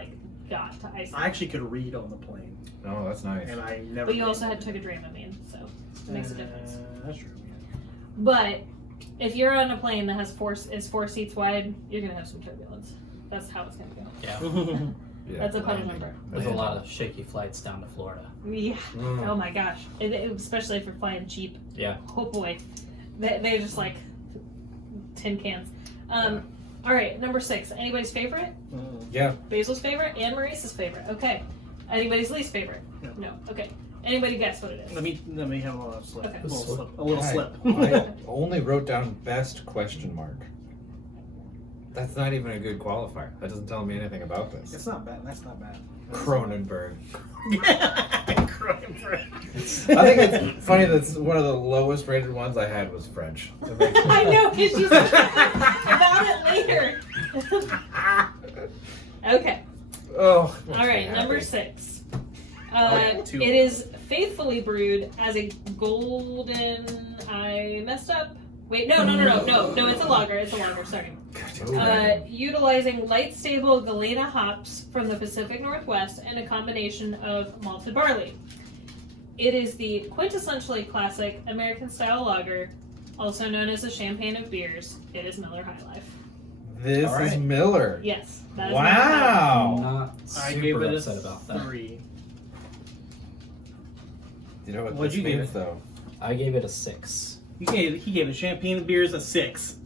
got to Iceland. I actually could read on the plane, Oh, that's nice. and I never. But you did. also took a Dramamine, so it makes a difference. That's true. But if you're on a plane that has four seats wide, you're gonna have some turbulence. That's how it's gonna go. Yeah. Yeah. Yeah. That's a puddle Landing. number. There's a lot of shaky flights down to Florida. Yeah. Mm. Oh my gosh. Especially if you're flying cheap. Yeah. Oh boy. They're just like tin cans. All right, number 6. Anybody's favorite? Yeah. Basile's favorite and Maurice's favorite. Okay. Anybody's least favorite? No. Okay. Anybody guess what it is? Let me have a little slip. Okay. A little Slip. slip. A little I- slip. I only wrote down best question mark. That's not even a good qualifier. That doesn't tell me anything about this. It's not bad. That's not bad. Cronenberg. Cronenberg. I think it's funny that's one of the lowest rated ones I had was French. It makes me- I know, because you said about it later. Okay. Oh. All right, number 6. yeah, 2. It is faithfully brewed as a golden. I messed up. Wait, no, it's a lager. It's a lager. Sorry. Utilizing light, stable Galena hops from the Pacific Northwest and a combination of malted barley. It is the quintessentially classic American-style lager, also known as the champagne of beers. It is Miller High Life. This All is right. Miller. Yes, that is Miller High Life. Wow. I'm not I super gave it upset a about that. 3. You know what What'd this you give means, it? though? I gave it a 6. He gave the champagne beers a 6.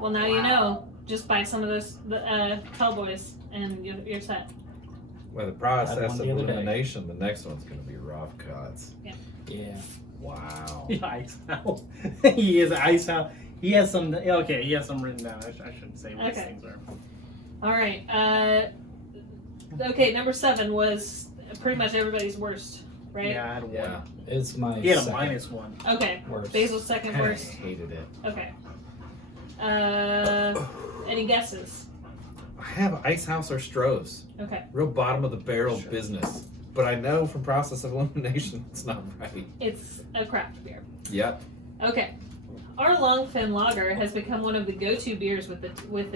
Well, now you know. Just buy some of those tall boys, and you're set. With the Had process one of the other day. elimination, the next one's going to be rough cuts. Yeah. Wow. Ice House. He is Ice House. He has some. Okay, he has some written down. I shouldn't say what these Okay. things are. All right. Okay, number 7 was pretty much everybody's worst, right? Yeah, I had a 1. Yeah. It's my He had a second -1. Okay. worst. Basil's second I worst. hated it. Okay. Any guesses? I have Ice House or Stroh's. Okay. Real bottom of the barrel Sure. business. But I know from process of elimination it's not right. It's a craft beer. Yep. Okay. Our Longfin Lager has become one of the go-to beers with the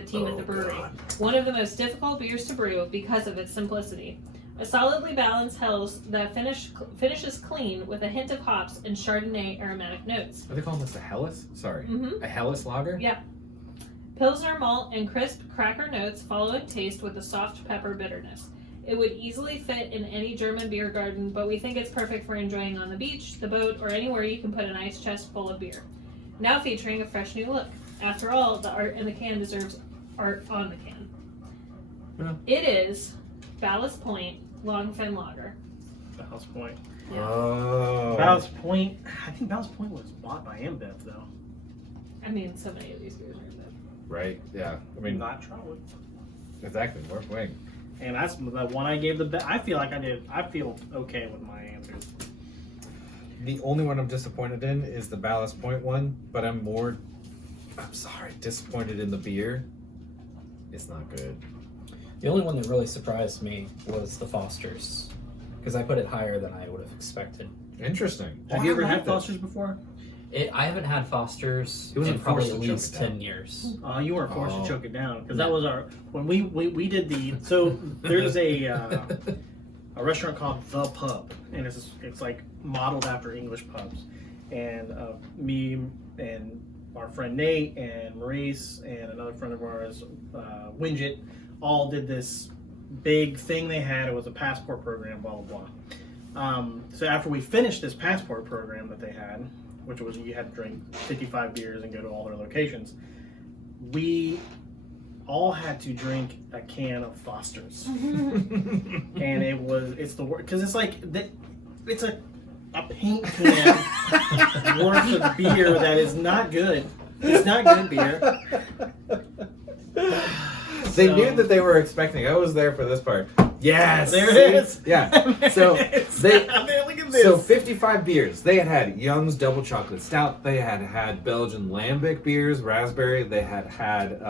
team at the Oh, brewery. God. One of the most difficult beers to brew because of its simplicity. A solidly balanced Hells that finishes clean with a hint of hops and Chardonnay aromatic notes. Are they calling this a Hellas? Sorry. Mm-hmm. A Hellas lager? Yeah. Pilsner malt and crisp cracker notes follow in taste with a soft pepper bitterness. It would easily fit in any German beer garden, but we think it's perfect for enjoying on the beach, the boat, or anywhere you can put an ice chest full of beer. Now featuring a fresh new look. After all, the art in the can deserves art on the can. Yeah. It is Ballast Point Longfin Lager. Ballast Point. Yeah. Oh. Ballast Point. I think Ballast Point was bought by Ambev though. I mean, so many of these beers are in there. Right? Yeah. I mean, Not Trotwood. exactly. North Wing. And that's the one I gave the best. I feel okay with my answers. The only one I'm disappointed in is the Ballast Point one, but I'm disappointed in the beer. It's not good. The only one that really surprised me was the Foster's, because I put it higher than I would have expected. Interesting. Have you ever had Foster's before? I haven't had Foster's He wasn't in probably forced at to choke least it down. 10 years. You weren't forced Oh. to choke it down because No. that was our when we did the. So there's a restaurant called The Pub, and it's like modeled after English pubs, and me and our friend Nate and Maurice and another friend of ours, Winget, all did this big thing they had. It was a passport program, blah blah blah. So after we finished this passport program that they had, which was you had to drink 55 beers and go to all their locations, we all had to drink a can of Foster's, and it's the worst because it's like it's a paint can worth of beer that is not good. It's not good beer. They So- knew that they were expecting. I was there for this part. Yes. There it is. Yeah. So they. Look at this. So 55 beers. They had Young's Double Chocolate Stout. They had Belgian Lambic beers, raspberry. They had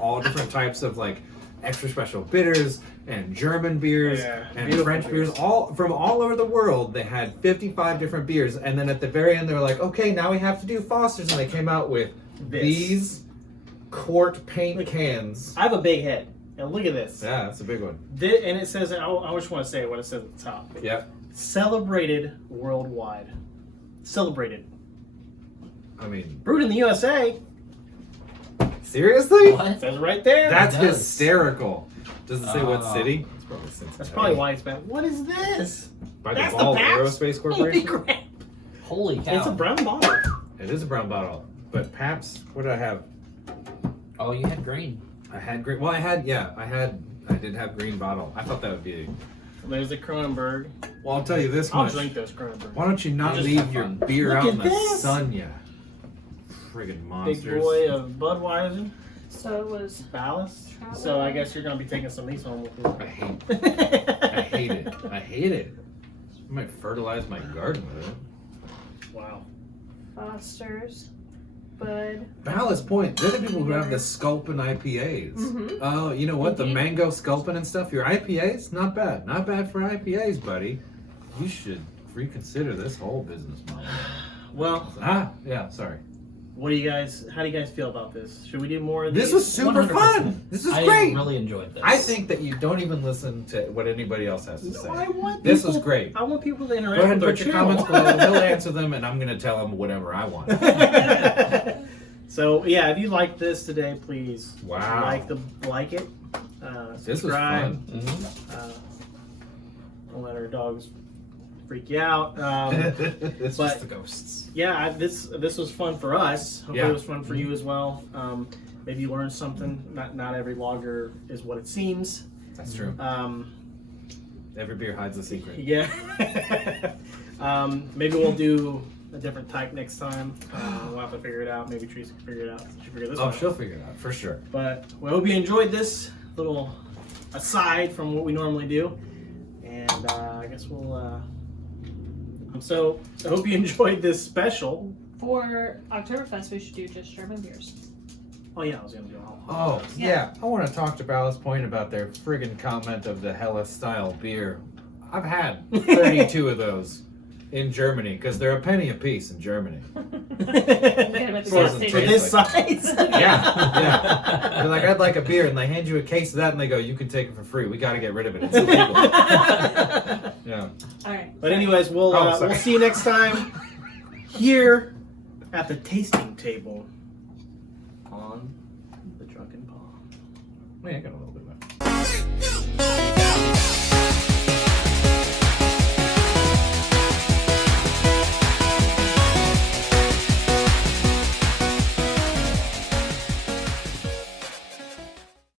all different types of like extra special bitters and German beers Yeah, and beautiful French beers. All from all over the world. They had 55 different beers, and then at the very end they were like, "Okay, now we have to do Foster's," and they came out with these quart paint cans. I have a big head, and look at this. Yeah, that's a big one. And it says, I just want to say what it says at the top. Yep. Celebrated worldwide. Celebrated. I mean, Brewed in the USA. seriously? What? It says right there. That's It does. hysterical. Does it say what Oh. city? It's probably Cincinnati. That's probably why it's bad. What is this? By That's the the Ball Pabst? Aerospace Holy Corporation. crap. Holy cow. It's a brown bottle. It is a brown bottle, but Pabst. What did I have? Oh, you had green. I had green. Well, I did have green bottle. I thought that would be. There's a Kronenberg. Well, I'll tell you this I'll much. drink this Kronenberg. Why don't you not Just leave have your fun. beer Look out at in the this. sun, you friggin' Big monsters? boy of Budweiser. So it was Ballast. So I guess you're going to be taking some of these home with you. I hate it. I hate it. I might fertilize my garden with it. Wow. Foster's, Bud. Ballast Point. They're the people who have the Sculpin IPAs. Mhm. Oh, you know what? The Mhm. mango Sculpin and stuff. Your IPAs, not bad. Not bad for IPAs, buddy. You should reconsider this whole business model. Well, Yeah. Sorry. how do you guys feel about this? Should we do more of these? This was super 100%. fun. This is I great. really enjoyed this. I think that you don't even listen to what anybody else has to say. No, I want This people, was great. I want people to Go interact ahead and with put your our comments channel. below. We'll answer them, and I'm going to tell them whatever I want. So yeah, if you like this today, please Wow. like it. This was Subscribe. fun. Mhm. Don't let our dogs freak you out. It's but- just the ghosts. Yeah, this was fun for us. Hopefully Yeah. it was fun for you as well. Maybe you learned something. Not every logger is what it seems. That's true. Every beer hides a secret. Yeah. Maybe we'll do a different type next time. We'll have to figure it out. Maybe Theresa can figure it out. She figure this Oh, one out. she'll figure it out for sure. But we hope you enjoyed this little aside from what we normally do. And I guess we'll. So I hope you enjoyed this special. For Oktoberfest, we should do just German beers. Oh yeah, I was gonna do all. Oh, yeah. I want to talk to Ballast Point about their friggin' comment of the Hella style beer. I've had 32 of those in Germany because they're a penny a piece in Germany. Get 'em at the gas Doesn't station. For taste this like- size. Yeah. They're like, I'd like a beer, and they hand you a case of that, and they go, you can take it for free. We got to get rid of it. It's illegal. Yeah. All right. But anyways, we'll sorry. we'll see you next time here at the tasting table on the Drunken Paw. Wait, I got a little bit.